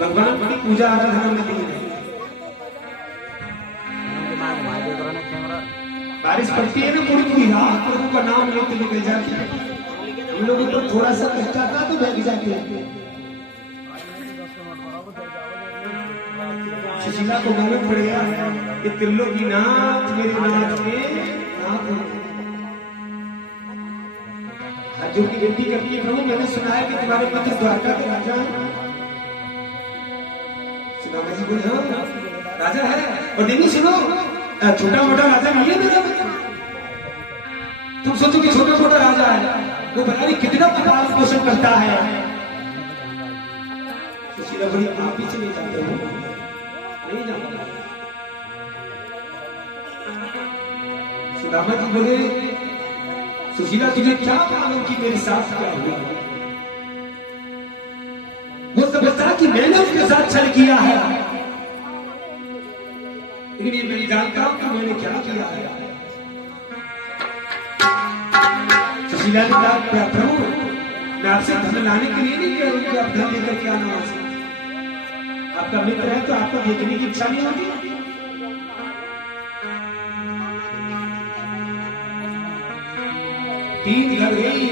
भगवान की पूजा आराधना में लीन है। बारिश पड़ती है ना पूरी पूरी रात, प्रभु का नाम लेते निकल जाती है। हम लोगों को थोड़ा सा कष्ट आता तो बैठ जाते हैं। सुशीला को मालूम पड़ गया कि त्रिलोकीनाथ मेरे नाथ के नाथ जो की विनती करती है, प्रभु मैंने सुना है कि तुम्हारे पुत्र द्वारका के राजा हैं। सुदामा जी बोले हाँ राजा है, और नहीं सुनो छोटा मोटा राजा नहीं है मेरा। तुम सोचो कि छोटा मोटा राजा है, वो पता नहीं कितना पालन पोषण करता है। सुशीला बोली आप भी चले जाते हो, नहीं जाऊंगा। सुदामा जी बोले सुशीला तुझे क्या मालूम कि मेरे साथ क्या हुआ। वो समझता कि मैंने उसके साथ छल किया है, लेकिन ये मैं जानता हूं कि मैंने क्या किया है। सुशीला ने कहा प्रभु मैं आपसे धन लाने के लिए नहीं कह रही कि आप धन लेकर के आना वहां से। आपका मित्र है तो आपको देखने की इच्छा नहीं होती। तीन घर गई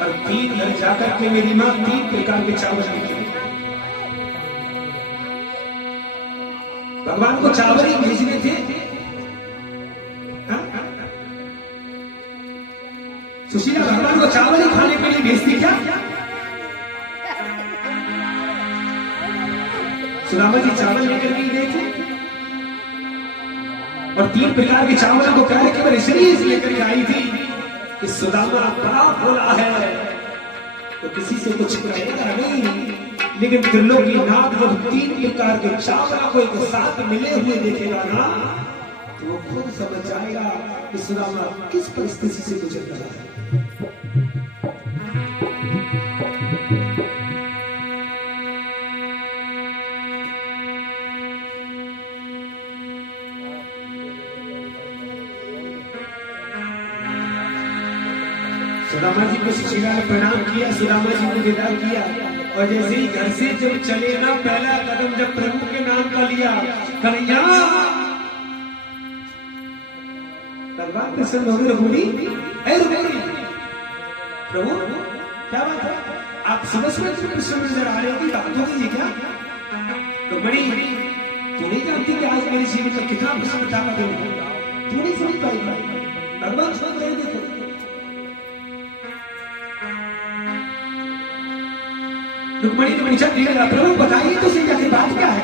और तीन घर जाकर के मेरी मां 3 प्रकार के चावल लेके आई। भगवान को चावल ही भेजने थे। सुशीला भगवान को चावल ही खाने के लिए भेजती क्या? सुदामा जी चावल लेकर के गए थे और 3 प्रकार के चावल को कह के इसलिए लेकर आई थी कि सुदामा बड़ा भोला है तो किसी से कुछ कहेगा नहीं, लेकिन त्रिलोकीनाथ जब 3 प्रकार के चावल को एक साथ मिले हुए देखेगा ना तो वो खुद समझ जाएगा कि सुदामा किस परिस्थिति से गुजर रहा है। सुदामा जी को सुशीला ने प्रणाम किया, सुदामा जी को विदा किया और जैसे ही घर से जब चले ना पहला कदम जब प्रभु के नाम का लिया, कन्हैया भगवान प्रसन्न हो गए। रघुड़ी प्रभु क्या बात है, आप सुबह सुबह प्रसन्न नजर आ रहे हो, बात हो गई क्या? तो बड़ी तू नहीं जानती कि आज मेरे जीवन में कितना प्रसन्नता का दिन है, तू नहीं समझ पाएगा। भगवान समझ रहे थे। रुक्मणी ने पूछा प्रभु बताइए तो सही जाके बात क्या है।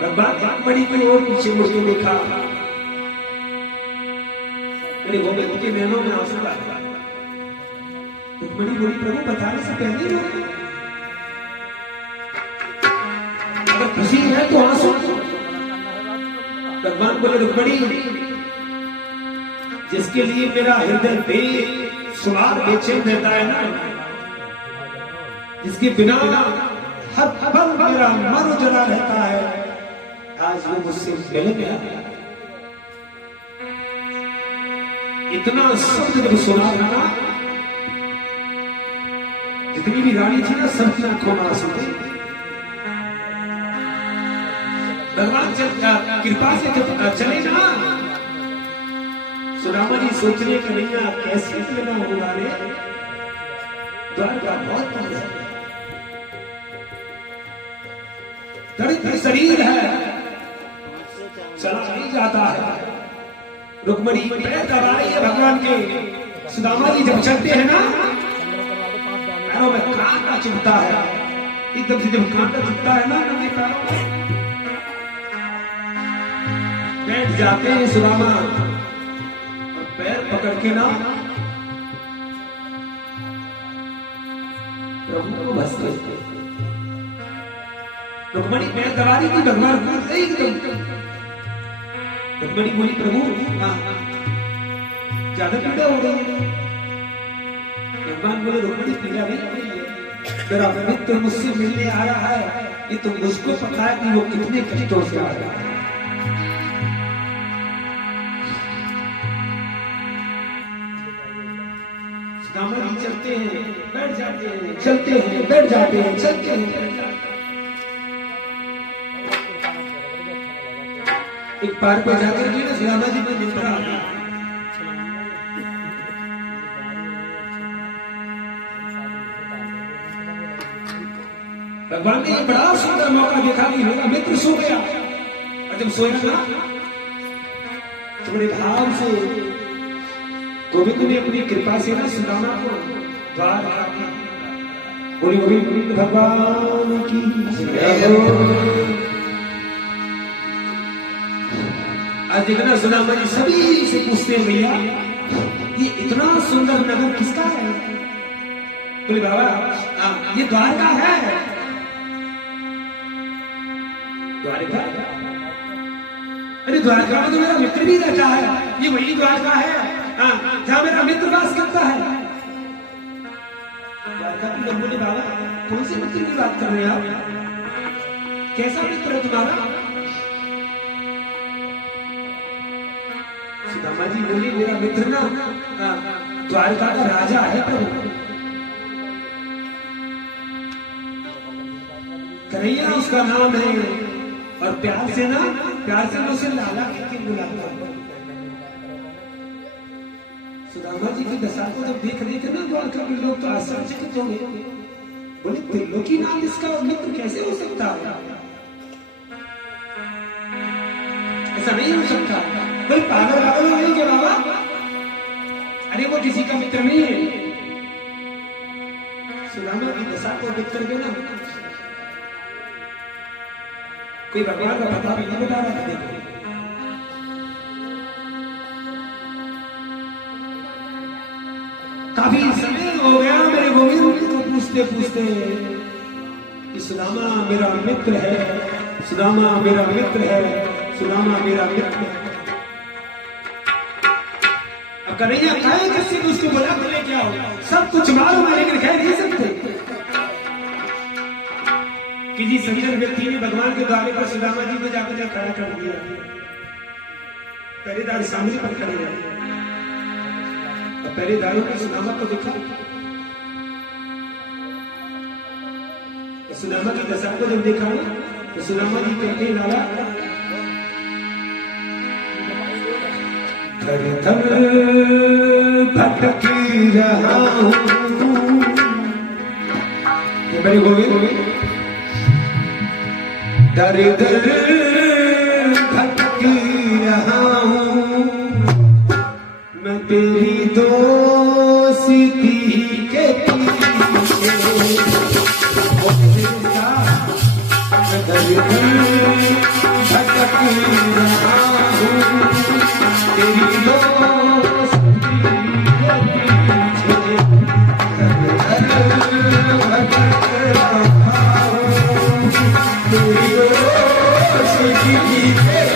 भगवान रुक्मणी की ओर पीछे मुड़ के देखा, मेरे गोविंद के नैनों में आंसू आ गया। रुक्मणी बोली प्रभु बताने से पहले ही अगर खुशी है तो आंसू। भगवान बोले रुक्मणी जिसके लिए मेरा हृदय बेसुमार बेचैन रहता है ना, जिसके बिना हर पल मेरा मन जला रहता है, आज वो मुझसे मिल गया। इतना शब्द जब सुना था, जितनी भी रानी थी ना सबकी आंखों में आंसू थे। भगवान कृपा से जब चले ना, सुदामा जी सोच रहे कन्हैया कैसे लेना होगा रे, द्वारका बहुत दूर है, दरिद्र शरीर है, चला नहीं जाता है। रुक्मणी पैर दबा रही है भगवान के। सुदामा जी जब चलते हैं ना पैरों में कांटा चुभता है, एकदम से जब कांटा चुभता है ना उनके पैरों में बैठ जाते हैं सुदामा, पैर पकड़ के ना प्रभु को बस करते। रुक्मणी पैर दबा रही थी, भगवान कूद गई एकदम। रुक्मणी बोली प्रभु ज्यादा पीड़ा हो रही है। भगवान बोले रुक्मणी पीड़ा नहीं हो रही है, मेरा मित्र मुझसे मिलने आ रहा है, ये तो मुझको पता है कि वो कितने कष्टों से आ रहा है। सुदामा जी चलते हैं, बैठ जाते हैं, चलते हैं, बैठ जाते हैं, चलते हैं, बैठ जाते हैं। एक पार पर जाकर के ना सुदामा जी को मित्र आ गया। भगवान ने बड़ा सुंदर मौका देखा कि मेरा मित्र सो गया, और जब सोया ना तो बड़े भाव से गोविंद ने अपनी कृपा से ना सुदामा को द्वार बोली गोविंद भगवान की जय हो। आज देखना सुदामा जी सभी से पूछते हैं भैया ये इतना सुंदर नगर किसका है? बोले बाबा ये द्वारका है। द्वारका? अरे द्वारका में तो मेरा मित्र भी रहता है, ये वही द्वारका है जहां मेरा मित्र वास करता है। द्वारका की लोग बोले बाबा कौन से मित्र की बात कर रहे हैं आप? कैसा मित्र है तुम्हारा? सुदामा जी बोले मेरा मित्र ना द्वारका का राजा है प्रभु। कन्हैया उसका नाम है, और प्यार से मैं उसे लाला कहकर बुलाता हूं। सुदामा जी की दशा को जब देख रहे थे ना द्वारका के लोग तो आश्चर्यचकित हो गए। बोले त्रिलोकी नाम इसका मित्र कैसे हो सकता है? ऐसा नहीं हो सकता। बोले पागल पागल नहीं क्या बाबा? अरे वो किसी का मित्र नहीं है। सुदामा की दशा को देख करके ना कोई भगवान का पता भी नहीं बता रहा था। काफी समय हो गया मेरे गोविंद को पूछते पूछते कि सुदामा मेरा मित्र है, सुदामा मेरा मित्र है, सुदामा मेरा मित्र है। अब कन्हैया कहे किससे उसको बोला बोले क्या हो, सब कुछ मालूम है लेकिन कह नहीं सकते। किसी सज्जन व्यक्ति ने भगवान के द्वारे पर सुदामा जी को जाकर खड़ा कर दिया। पहरेदार सामने पर खड़े रहे, पहरेदारों ने सुदामा को देखा। सुदामा की दशा को जब देखा तो सुदामा जी कहते लाला थर थर भटकी रहा हूं। मेरे गोविंद दर दर भटकी रहा हूं, मैं तेरी दोस्ती के पीछे मैं दर दर भटकी रहा हूं, तेरी दोस्ती के पीछे दर दर भटक रहा हूं, तेरी दोस्ती के पीछे।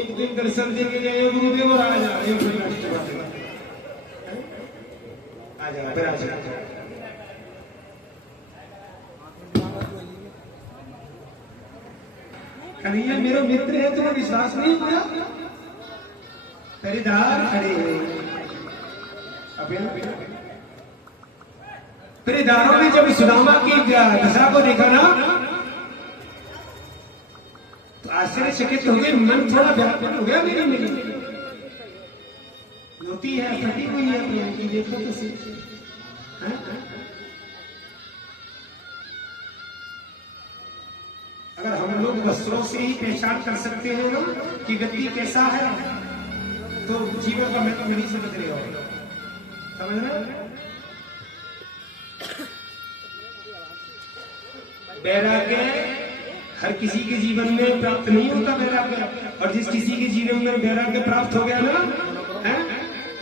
एक दिन दर्शन देके जाइए गुरुदेव और आ जाओ आ जाओ फिर आ जाओ। कन्हैया मेरा मित्र है, तुम्हें विश्वास नहीं हुआ? पहरेदार खड़े हैं। पहरेदारों ने जब सुदामा की दशा को देखा ना तो आश्चर्यचकित हो गए, मन थोड़ा व्याकुल हो गया मेरे में। होती है फटी हुई है कि देखो तो सही। अगर हम लोग वस्त्रों से ही पहचान कर सकते हैं ना कि व्यक्ति कैसा है तो जीवन का महत्व नहीं समझ रहे हो, समझ रहे? वैराग्य हर किसी के जीवन में प्राप्त नहीं होता वैराग्य, और जिस किसी के जीवन में वैराग्य प्राप्त हो गया ना है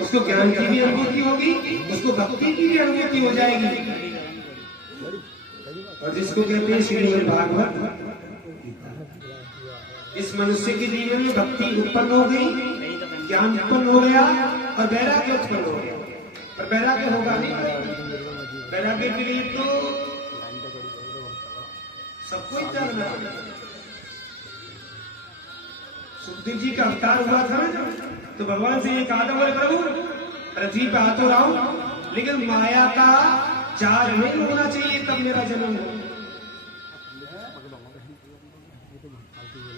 उसको ज्ञान की भी अनुभूति होगी, उसको भक्ति की भी अनुभूति हो जाएगी। और जिसको कहते हैं श्रीमद् भागवत, इस मनुष्य के जीवन में भक्ति उत्पन्न हो गई, ज्ञान उत्पन्न हो गया और वैराग्य उत्पन्न हो गया। पर वैराग्य होगा नहीं। वैराग्य के लिए तो सबको ही त्यागना है। सुखदेव जी का अवतार हुआ था ना, तो भगवान से ये कहा था, बोले प्रभु पृथ्वी पे आ तो रहा हूं, लेकिन माया का चार नहीं होना चाहिए तब मेरा जन्म हो।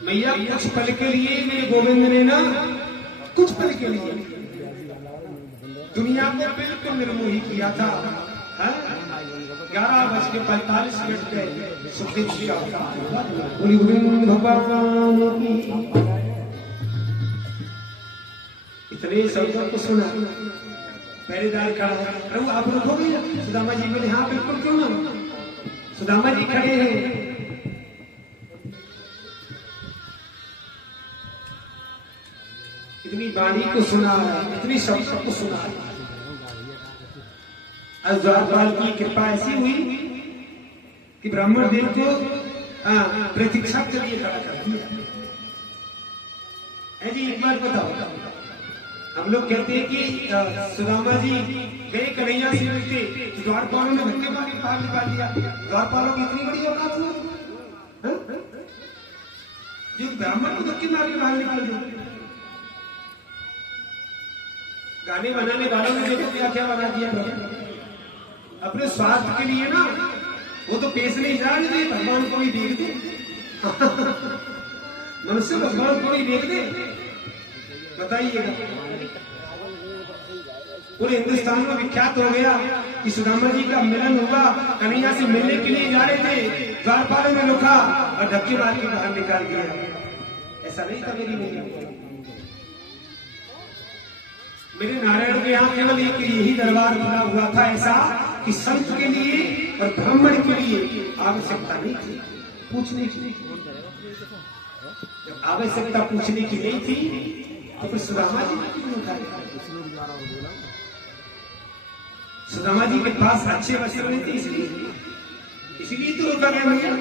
मैया कुछ पल के लिए मेरे गोविंद ने ना, कुछ पल के लिए दुनिया को बिल्कुल निर्मोही किया था। 11:45 पे सुखदेव जी का अवतार। बोली गोविंद भगवान की। इतने शब्दों को सुना, पहरेदार खड़ा है, प्रभु आप रुकोगे? सुदामा जी बोले हाँ बिल्कुल, क्यों ना। सुदामा जी खड़े हैं, इतनी वाणी को सुना, इतनी शब्द को सुना। द्वारपाल की कृपा ऐसी हुई कि ब्राह्मण देव को प्रतीक्षा के लिए खड़ा कर दिया। जी एक बार बताओ, हम लोग कहते हैं कि सुदामा जी गए कन्हैया से मिलते, द्वारपालों ने धक्के मार के बाहर निकाल दिया। द्वारपालों की इतनी बड़ी औकात हुई, जो ब्राह्मण को धक्के मार के बाहर निकाल दिया। गाने बनाने वालों ने देखो क्या क्या बना दिया अपने स्वार्थ के लिए ना। वो तो पेश नहीं जा रहे, भगवान को ही देख दे। मनुष्य भगवान को ही देख दे, बताइएगा। पूरे हिंदुस्तान में विख्यात हो गया कि सुदामा जी का मिलन हुआ, कन्हैया से मिलने के लिए जा रहे थे, द्वारपालों ने रोका और धक्के मार के बाहर निकाल दिया। ऐसा नहीं था मेरी मैया। मेरे नारायण के यहाँ केवल एक यही दरबार बना हुआ था ऐसा कि संत के लिए और ब्राह्मण के लिए आवश्यकता नहीं थी पूछने की। जब आवश्यकता पूछने की नहीं थी तो फिर सुदामा जी ने क्यों उठाया? सुदामा जी के पास अच्छे वस्त्र नहीं थे, इसलिए तो रोका गया। भैया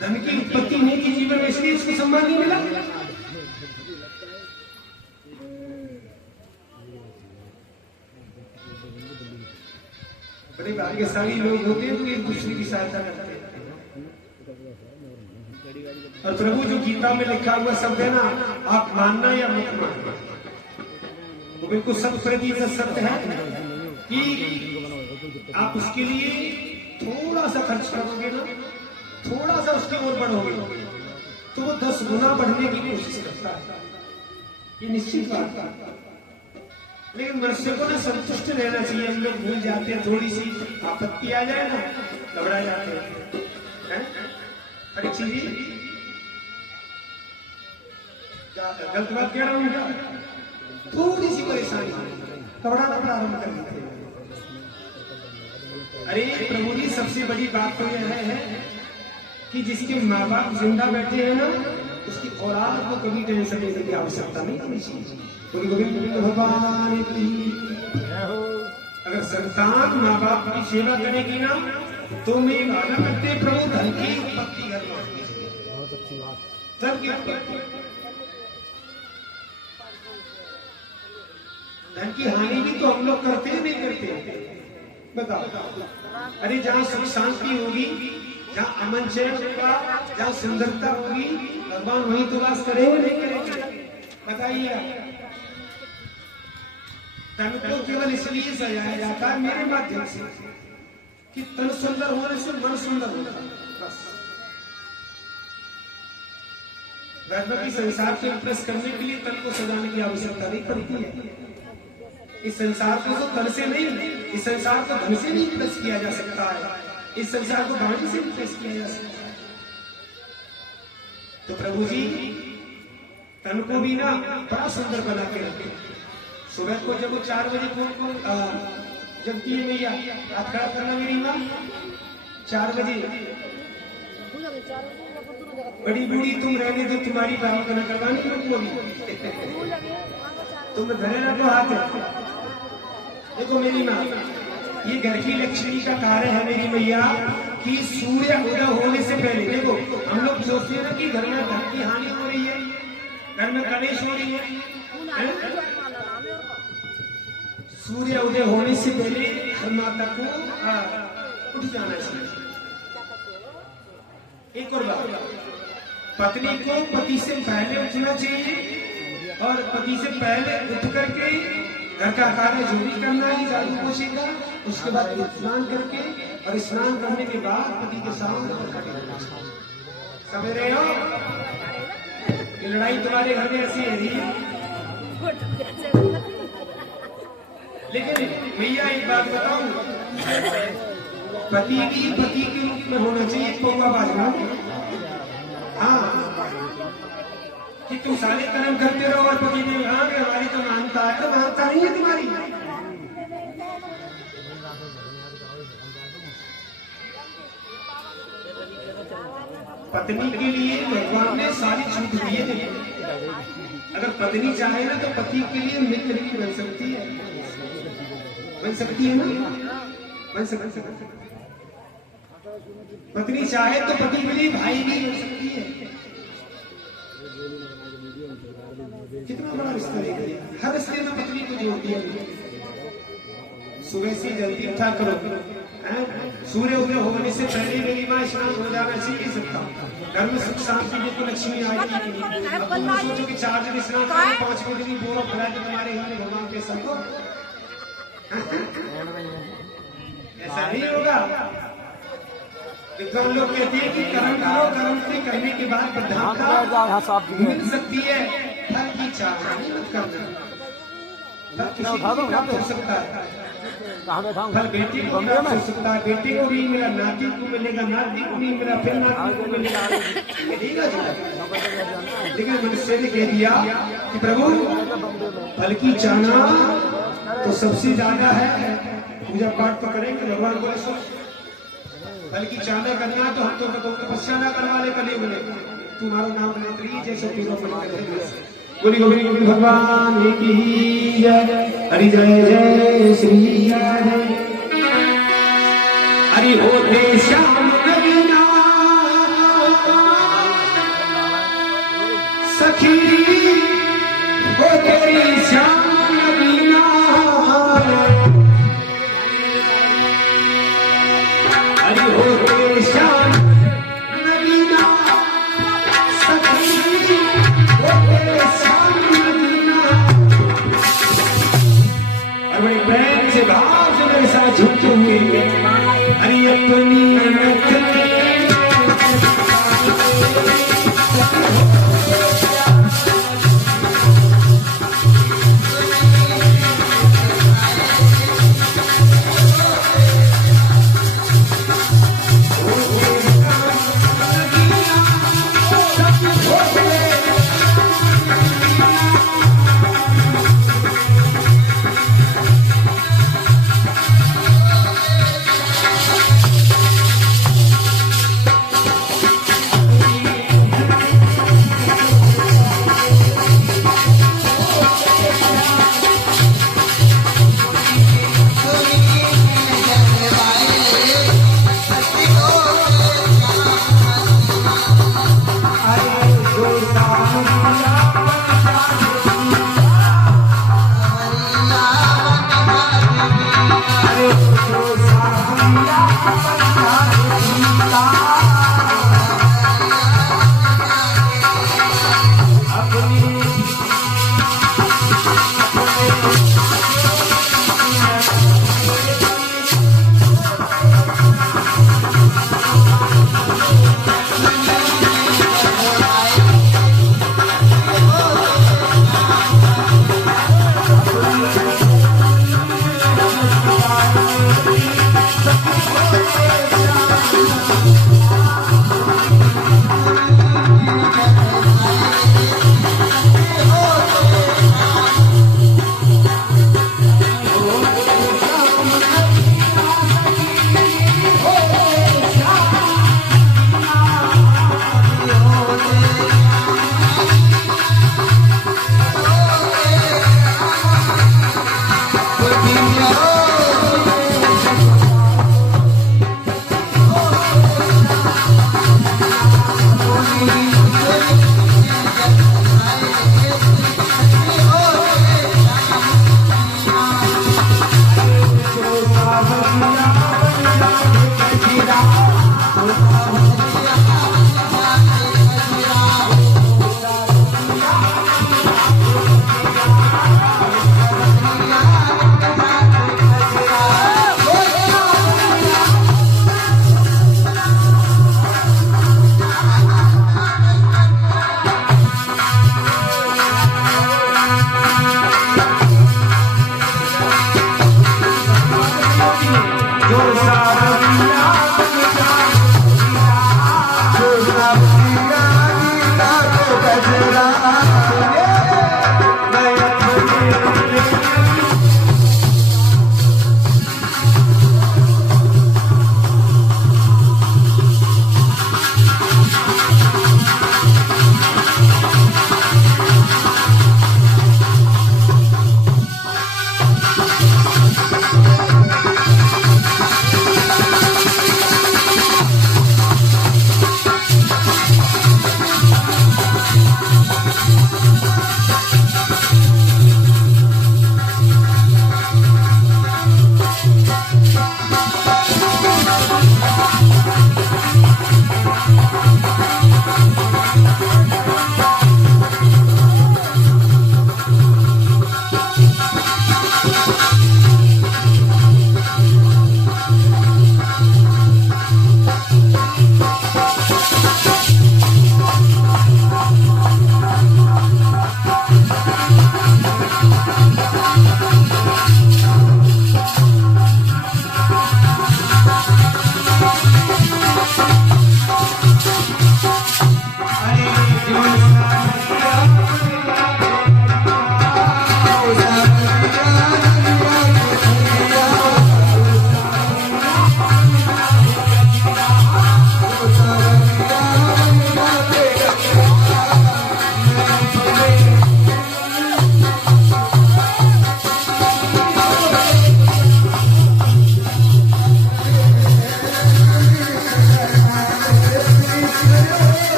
धन की उत्पत्ति नहीं की जीवन में, इसलिए इसको सम्मान नहीं मिला। बड़े भाग्यशाली लोग होते हैं तो एक दूसरे की सहायता करते हैं। और प्रभु जो गीता में लिखा हुआ शब्द है ना, आप मानना या मत मानना, वो बिल्कुल 100% सत्य है कि आप उसके लिए थोड़ा सा खर्च करोगे ना, थोड़ा सा उसकी ओर बढ़ोगे तो वो 10 गुना बढ़ने की कोशिश करता है। ये निश्चित बात है। लेकिन मनुष्य को ना संतुष्ट रहना चाहिए। हम लोग भूल जाते हैं, थोड़ी सी आपत्ति आ जाए ना घबरा जाते हैं। परीक्षित जी गलत बात कह रहा हूँ, थोड़ी सी परेशानी घबराना प्रारंभ कर देते हैं। अरे प्रभु जी सबसे बड़ी बात तो यह है कि जिसके माँ बाप जिंदा बैठे हैं ना, उसकी औलाद को कभी टेंशन लेने की आवश्यकता नहीं होनी चाहिए। भगवान की अगर संतान माँ बाप की सेवा करेगी ना, तो मैं वादा करते प्रभु धन की उत्पत्ति धन की धन की हानि भी तो हम लोग करते हैं, नहीं करते? बताओ। अरे जहाँ सुख शांति होगी, जहाँ अमन चैन होगा, जहाँ सुंदरता होगी, भगवान वहीं तो वास करेंगे, नहीं करेंगे? बताइए। तन को केवल इसलिए सजाया जाता है मेरे माध्यम से कि तन सुंदर होने से मन सुंदर होता है, बस। वैभवी संसार को इंप्रेस करने के लिए तन को सजाने की आवश्यकता नहीं पड़ती है। इस संसार को तो तन से नहीं, इस संसार को धन से नहीं इंप्रेस किया जा सकता है, इस संसार को वाणी से इंप्रेस किया जा सकता है। तो प्रभु जी तन को भी ना बड़ा सुंदर बना के रखे। सुबह को जब वो 4 बजे को जब की मैया हाथ खड़ा करना मेरी माँ 4 बजे, बड़ी बूढ़ी तुम रहने दो, तुम्हारी प्रार्थना करवानी तुमको भी, तुम धरे ना तो हाथ। देखो मेरी माँ, ये घर की लक्ष्मी का कार्य है मेरी मैया कि सूर्य उदय होने से पहले, देखो हम लोग सोचते हैं ना कि घर में धन की हानि हो रही है, घर में कलेश हो रही है? सूर्य उदय होने से पहले हर माता को उठ जाना चाहिए। एक और बात, पत्नी को पति से पहले उठना चाहिए और पति से पहले उठ करके घर का कार्य जो भी करना है झाड़ू पोछे का, उसके बाद स्नान करके और स्नान करने के बाद पति के सामने समझ रहे हो? ये लड़ाई तुम्हारे घर में ऐसी है। लेकिन भैया एक बात बताऊं, पति भी पति के रूप में होना चाहिए, पौवा बाजना। हाँ, कि तुम सारे कर्म करते रहो और पति ने हाँ हमारी तो मानता है, तो मानता नहीं है तुम्हारी। पत्नी के लिए भगवान ने सारी छूट दी है। अगर पत्नी चाहे ना तो पति के लिए मित्र भी बन सकती है, बन सकती है ना, बन सकती है। पत्नी चाहे तो पति के लिए भाई भी बन सकती है। कितना बड़ा रिश्ता है, हर रिश्ते में पत्नी को जोड़ दिया। सुबह से जल्दी उठा करो, सूर्य उदय होने से पहले मेरी माँ स्नान हो जाना चाहिए सबका। घर में सुख शांति देखो, लक्ष्मी आएगी। अब तुम सोचो कि 4 दिन स्नान करें, 5 दिन बोरा फैला के तुम्हारे घर में भगवान के संग ऐसा नहीं होगा। विद्वान लोग कहते हैं कि कर्म करो, कर्म से करने के बाद प्रधानता मिल सकती है, फल की चाह नहीं मत करना। फल किसी को प्राप्त हो सकता है, फल बेटी को प्राप्त हो सकता है, बेटी को भी मिला, नाती को मिलेगा, नाती को भी मिला, फिर नाती को मिलेगा, मिलेगा जो। लेकिन मनुष्य ने कह दिया कि प्रभु फल की चाहना तो सबसे ज्यादा है, पूजा पाठ तो करेंगे, भगवान बोले सो फल की चाहना करना तो हम तो तपस्या ना करवा ले, कले बोले तुम्हारा नाम मंत्री जैसे पूरा फल करेंगे। बोली गोविंद गोविंद भगवान की जय, हरि जय जय श्री हरि। हरि होते श्याम नगीना सखी हो तेरी श्याम नगीना। हरि होते श्याम नगीना सखी हो तेरी श्याम नगीना। और बड़े प्रेम से भाव से मेरे साथ झूठे हुए हरि अपनी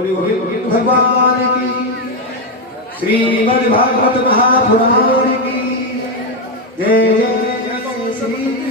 बोले भगवान की, श्रीमद् भागवत महापुराण की जय, जय श्री